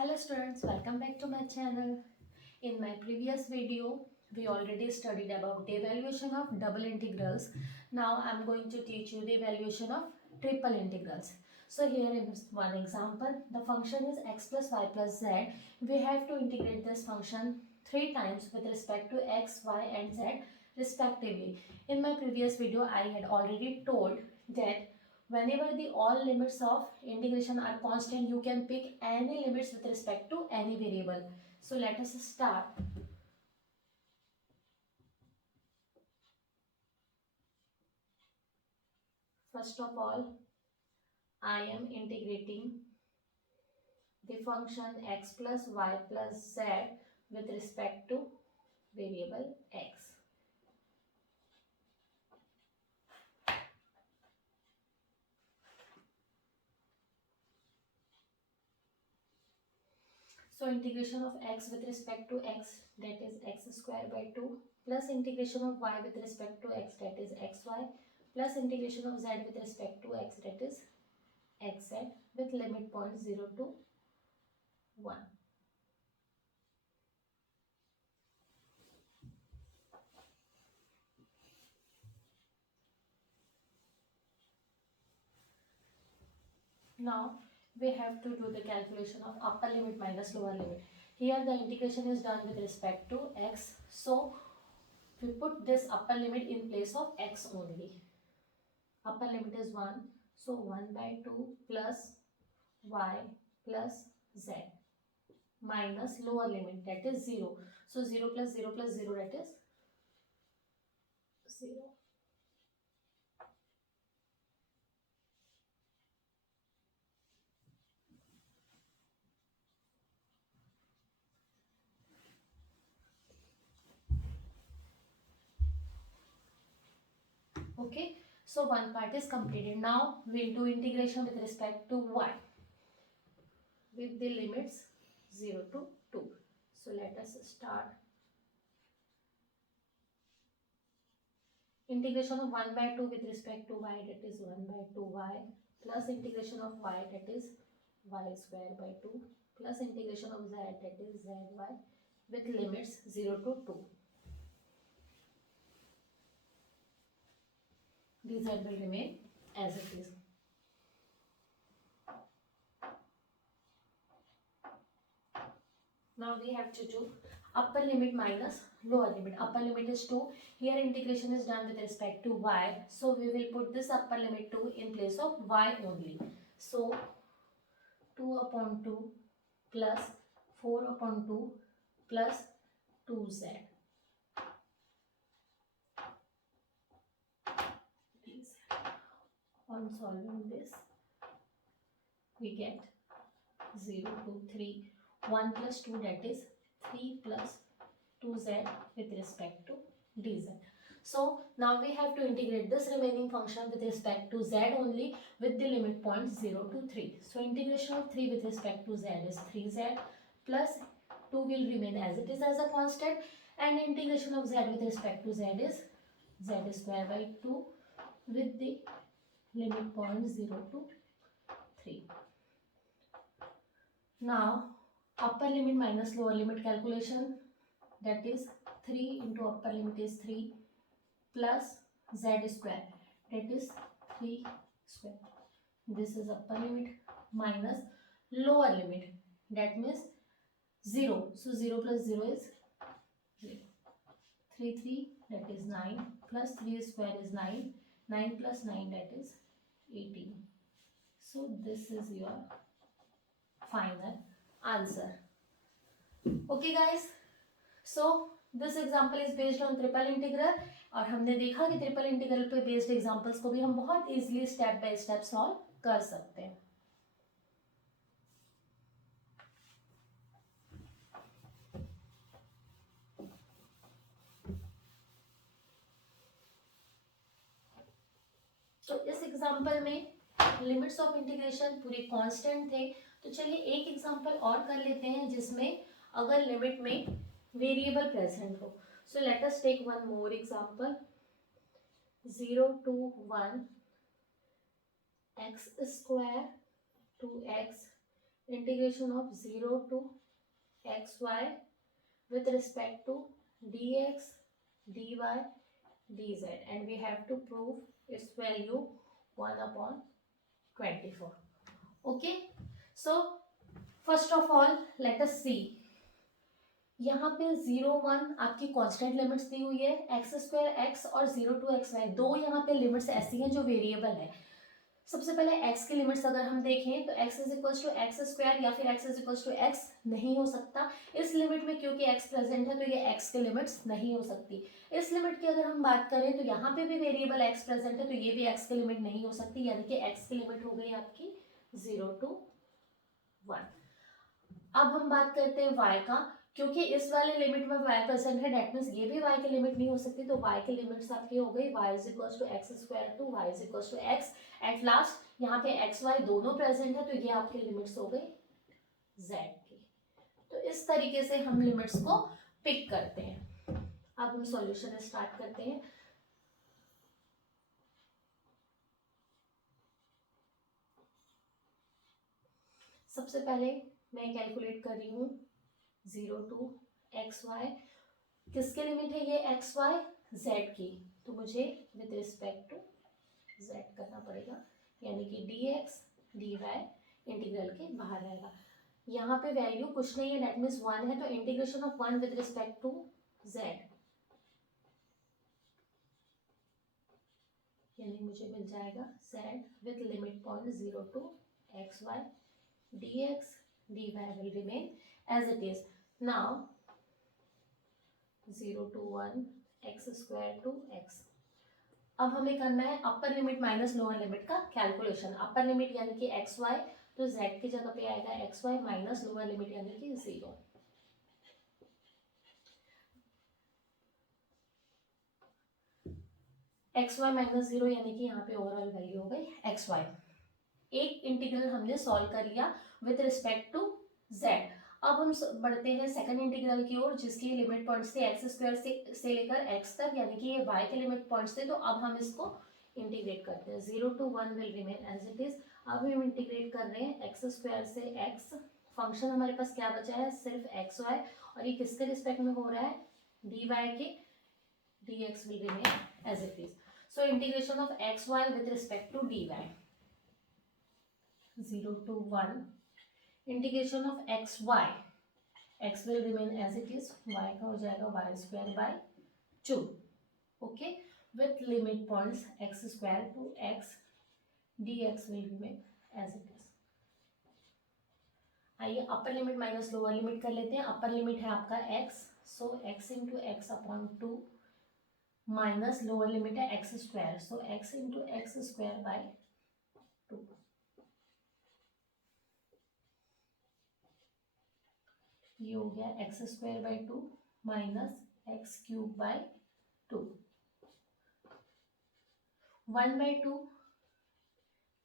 Hello students, welcome back to my channel. In my previous video, we already studied about the evaluation of double integrals. Now I am going to teach you the evaluation of triple integrals. So here is one example. The function is x plus y plus z. We have to integrate this function 3 times with respect to x, y and z respectively. In my previous video, I had already told that whenever the all limits of integration are constant, you can pick any limits with respect to any variable. So let us start. First of all, I am integrating the function x plus y plus z with respect to variable x. So integration of x with respect to x, that is x square by 2, plus integration of y with respect to x, that is xy, plus integration of z with respect to x, that is xz, with limit point 0 to 1. Now we have to do the calculation of upper limit minus lower limit. Here the integration is done with respect to x. So we put this upper limit in place of x only. Upper limit is 1. So 1 by 2 plus y plus z minus lower limit, that is 0. So 0 plus 0 plus 0, that is 0. Okay. So one part is completed. Now we'll do integration with respect to y with the limits 0 to 2. So let us start. Integration of 1 by 2 with respect to y, that is 1 by 2y, plus integration of y, that is y square by 2, plus integration of z, that is zy, with limits 0 to 2. Dz will remain as it is. Now we have to do upper limit minus lower limit. Upper limit is 2. Here integration is done with respect to y. So we will put this upper limit 2 in place of y only. So 2 upon 2 plus 4 upon 2 plus 2z. On solving this, we get 0 to 3. 1 plus 2, that is 3 plus 2z with respect to dz. So now we have to integrate this remaining function with respect to z only with the limit points 0 to 3. So integration of 3 with respect to z is 3z plus 2 will remain as it is as a constant, and integration of z with respect to z is z square by 2 with the limit points 0 to 3. Now upper limit minus lower limit calculation, that is 3 into upper limit is 3 plus z square, that is 3 square. This is upper limit minus lower limit, that means 0. So 0 plus 0 is 0. 3 3, that is 9, plus 3 square is 9. 9 plus 9, that is 18. So this is your final answer. Okay guys, so this example is based on triple integral, और हमने देखा कि triple integral पे based examples को भी हम बहुत easily step by step solve कर सकते हैं. तो इस एग्जाम्पल में लिमिट्स ऑफ इंटीग्रेशन पूरे कांस्टेंट थे. तो चलिए एक एग्जाम्पल और कर लेते हैं जिसमें अगर लिमिट में वेरिएबल प्रेजेंट हो. So let us take one more example. 0 to 1 x square 2x integration of 0 to xy with respect to dx, dy, dz, and we have to prove its value 1/24. Okay, so first of all let us see, यहाँ पे 0 1 आपकी constant limits दी हुई है, X square x और 0 to x Y, दो यहाँ पे limits ऐसी हैं जो वेरिएबल है। सबसे पहले x की लिमिट्स अगर हम देखें तो x is equal to x square या फिर x is equal to x नहीं हो सकता। इस लिमिट में क्योंकि x प्रेजेंट है तो ये x की लिमिट्स नहीं हो सकती। इस लिमिट की अगर हम बात करें तो यहाँ पे भी वेरिएबल x प्रेजेंट है तो ये भी x की लिमिट नहीं हो सकती, यानी कि x की लिमिट हो गई आपकी 0 टू 1। अब हम बात करते हैं y का, क्योंकि इस वाले लिमिट में y प्रेजेंट है, डेट मीन्स ये भी y की लिमिट नहीं हो सकती, तो y की लिमिट्स आपकी हो गई y is equal to x square to y is equal to x। At last यहाँ पे x y दोनों प्रेजेंट है तो ये आपकी लिमिट्स हो गई z की। तो इस तरीके से हम लिमिट्स को पिक करते हैं। अब हम सॉल्यूशन स्टार्ट करते हैं। सबसे पहले मैं कैलकुलेट कर रही हूँ 0 टू एक्स वाई, किसके लिमिट है ये एक्स वाई, जेड की, तो मुझे विद रिस्पेक्ट टू जेड करना पड़ेगा, यानी कि d x d y integral के बाहर रहेगा। यहाँ पे वैल्यू कुछ नहीं है, डेट मीन्स 1 है, तो integration of 1 with respect to z, यानी मुझे मिल जाएगा z with limit point 0 to x y, dx dy will remain as it is. Now 0 to 1 x square to x। अब हमें करना है upper limit minus lower limit का calculation. Upper limit यानी कि एक्स वाई, तो z की जगह पे आएगा x y minus lower limit यानी कि 0। एक्स वाई माइनस 0 यानी कि यहाँ पे ओवरऑल वैल्यू हो गई एक्स वाई। एक इंटीग्रल हमने सॉल्व कर लिया विद रिस्पेक्ट टू z। अब हम बढ़ते हैं सेकंड इंटीग्रल की ओर, जिसकी लिमिट पॉइंट्स थे एक्स स्क्वायर से लेकर x तक, यानी कि ये y के लिमिट पॉइंट्स थे। तो अब हम इसको इंटीग्रेट करते हैं। 0 to 1 will remain as it is. अब हम इंटीग्रेट कर रहे हैं एक्स स्क्वायर से x, फंक्शन हमारे पास क्या बचा है, सिर्फ एक्स वाई, और ये किसके रिस्पेक्ट में हो रहा है, डी वाई के, D X will remain as it is. So integration of X Y with respect to D Y, 0 to 1 integration of X Y, X will remain as it is, Y का हो जाएगा Y square by 2, okay, with limit points X square to X, D X will remain as it is. आइए upper limit minus lower limit कर लेते हैं। Upper limit है आपका X, so X into X upon 2 minus lower limit है X square, so X into X square by 2। ये हो गया X square by 2 minus x cube by 2। 1/2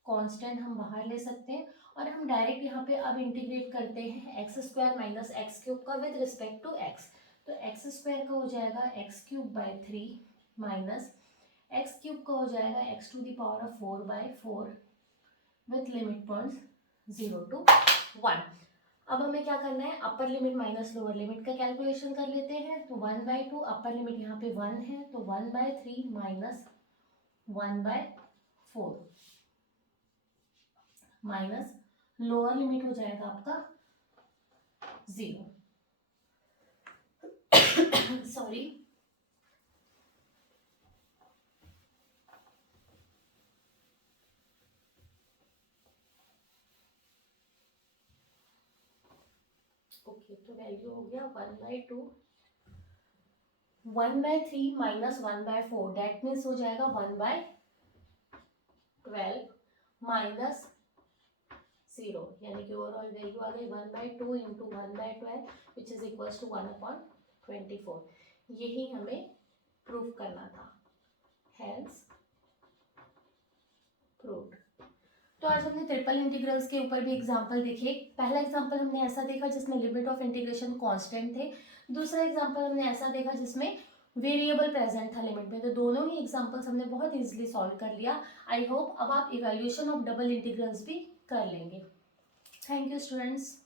constant हम बाहर ले सकते हैं और हम डायरेक्ट यहाँ पे अब इंटीग्रेट करते हैं x square minus x cube का विद रिस्पेक्ट टू एक्स। तो एक्स स्क्वायर का हो जाएगा x cube by 3 minus x cube का हो जाएगा x to the power of 4/4 with limit points 0 to 1। अब हमें क्या करना है, upper limit minus lower limit का कैलकुलेशन कर लेते हैं। तो 1/2, अपर लिमिट यहाँ पे 1 है, तो 1/3 माइनस 1/4 माइनस लोअर लिमिट हो जाएगा आपका 0। सॉरी, ओके, तो वैल्यू हो गया 1/2, 1/3 माइनस 1/4, डेट मीन्स हो जाएगा 1/12 माइनस 0, यानी कि ओवरऑल वैल्यू आ गई 1/2 into 1/12 which is equals to 1/24। यही हमें प्रूव करना था, हेंस प्रूव्ड। तो आज हमने ट्रिपल इंटीग्रल्स के ऊपर भी एग्जांपल देखे। पहला एग्जांपल हमने ऐसा देखा जिसमें लिमिट ऑफ इंटीग्रेशन कांस्टेंट थे, दूसरा एग्जांपल हमने ऐसा देखा जिसमें वेरिएबल प्रेजेंट था लिमिट में। तो दोनों ही एग्जांपल्स हमने बहुत इजीली सॉल्व कर लिया। आई होप अब आप इवैल्यूएशन ऑफ डबल इंटीग्रल्स भी कर लेंगे। Thank you, students.